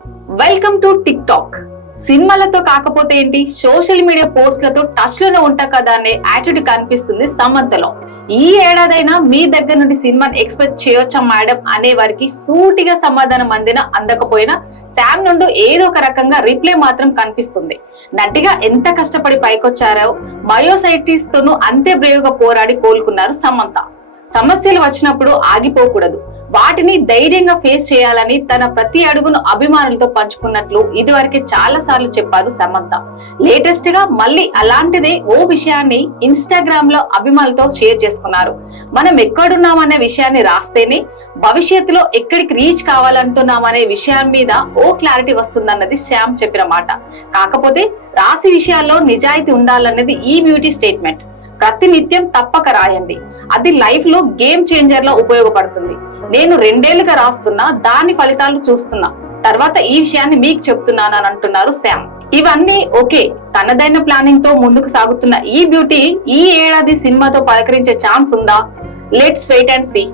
Welcome to tick talk. సినిమాలతో కాకపోతే ఏంటి, సోషల్ మీడియా పోస్టులతో టచ్ లోనే ఉంటా కదా అనే యాటిట్యూడ్ కనిపిస్తుంది సమంతలో. ఈ ఏడాదైనా మీ దగ్గర నుండి సినిమాని ఎక్స్పెక్ట్ చేయొచ్చా మేడం అనే వారికి సూటిగా సమాధానం అందకపోయినా శామ్ నుండి ఏదో ఒక రకంగా రిప్లై మాత్రం కనిపిస్తుంది. నటిగా ఎంత కష్టపడి పైకొచ్చారో, మయోసైటిస్ తోనూ అంతే బ్రేవ్ గా పోరాడి కోలుకున్నారు సమంత. సమస్యలు వచ్చినప్పుడు ఆగిపోకూడదు, వాటిని ధైర్యంగా ఫేస్ చేయాలని తన ప్రతి అడుగును అభిమానులతో పంచుకున్నట్లు ఇదివరకే చాలా సార్లు చెప్పారు సమంత. లేటెస్ట్ గా మళ్ళీ అలాంటిదే ఓ విషయాన్ని ఇన్స్టాగ్రామ్ లో అభిమానులతో షేర్ చేసుకున్నారు. మనం ఎక్కడున్నామనే విషయాన్ని రాస్తేనే భవిష్యత్తులో ఎక్కడికి రీచ్ కావాలంటున్నామనే విషయం మీద ఓ క్లారిటీ వస్తుందన్నది శ్యామ్ చెప్పిన మాట. కాకపోతే రాసి విషయాల్లో నిజాయితీ ఉండాలన్నది ఈ బ్యూటీ స్టేట్మెంట్. ప్రతినిత్యం తప్పక రాయండి, అది లైఫ్ లో గేమ్ చేంజర్ లో ఉపయోగపడుతుంది. నేను 2 ఏళ్లుగా రాస్తున్నా, దాని ఫలితాలు చూస్తున్నా, తర్వాత ఈ విషయాన్ని మీకు చెప్తున్నానని అంటున్నారు శ్యామ్. ఇవన్నీ ఓకే, తనదైన ప్లానింగ్ తో ముందుకు సాగుతున్న ఈ బ్యూటీ ఈ ఏడాది సినిమాతో పలకరించే ఛాన్స్ ఉందా? Let's wait and see.